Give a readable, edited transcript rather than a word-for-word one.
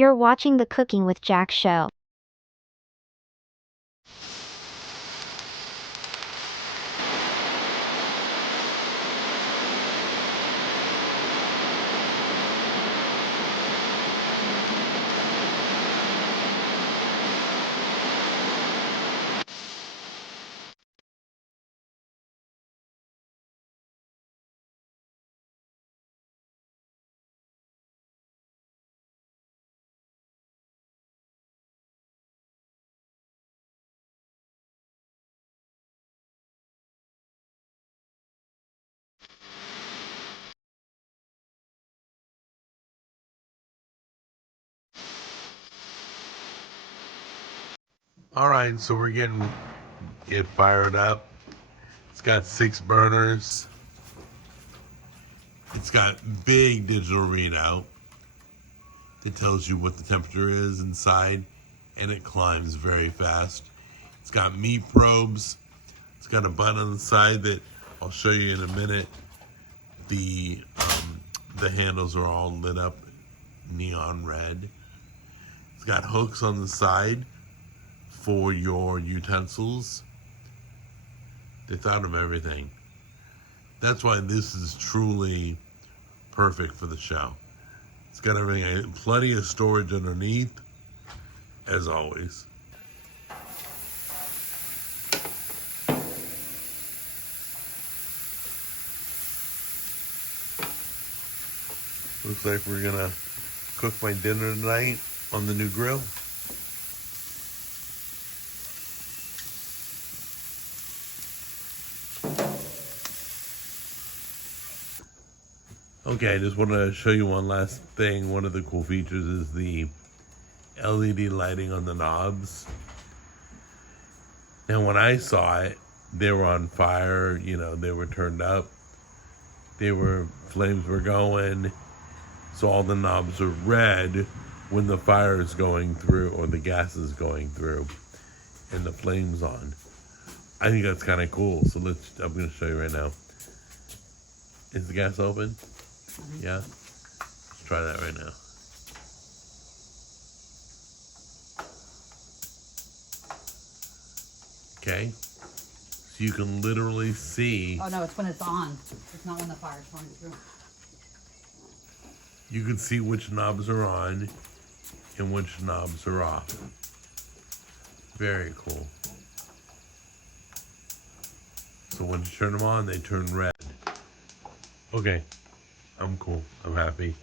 You're watching the Cooking with Jack show. Alright, so we're getting it fired up. It's got 6 burners. It's got big digital readout that tells you what the temperature is inside, and it climbs very fast. It's got meat probes. It's got a button on the side that I'll show you in a minute. The handles are all lit up neon red. It's got hooks on the side for your utensils. They thought of everything. That's why this is truly perfect for the show. It's got everything, plenty of storage underneath, as always. Looks like we're gonna cook my dinner tonight on the new grill. Okay, I just want to show you one last thing. One of the cool features is the LED lighting on the knobs. Now, when I saw it, they were on fire, you know, they were turned up. Flames were going. So all the knobs are red when the fire is going through or the gas is going through and the flame's on. I think that's kind of cool. So I'm going to show you right now. Is the gas open? Yeah? Let's try that right now. Okay. So you can literally see. Oh no, it's when it's on. It's not when the fire's going through. You can see which knobs are on and which knobs are off. Very cool. So when you turn them on, they turn red. Okay. I'm cool. I'm happy.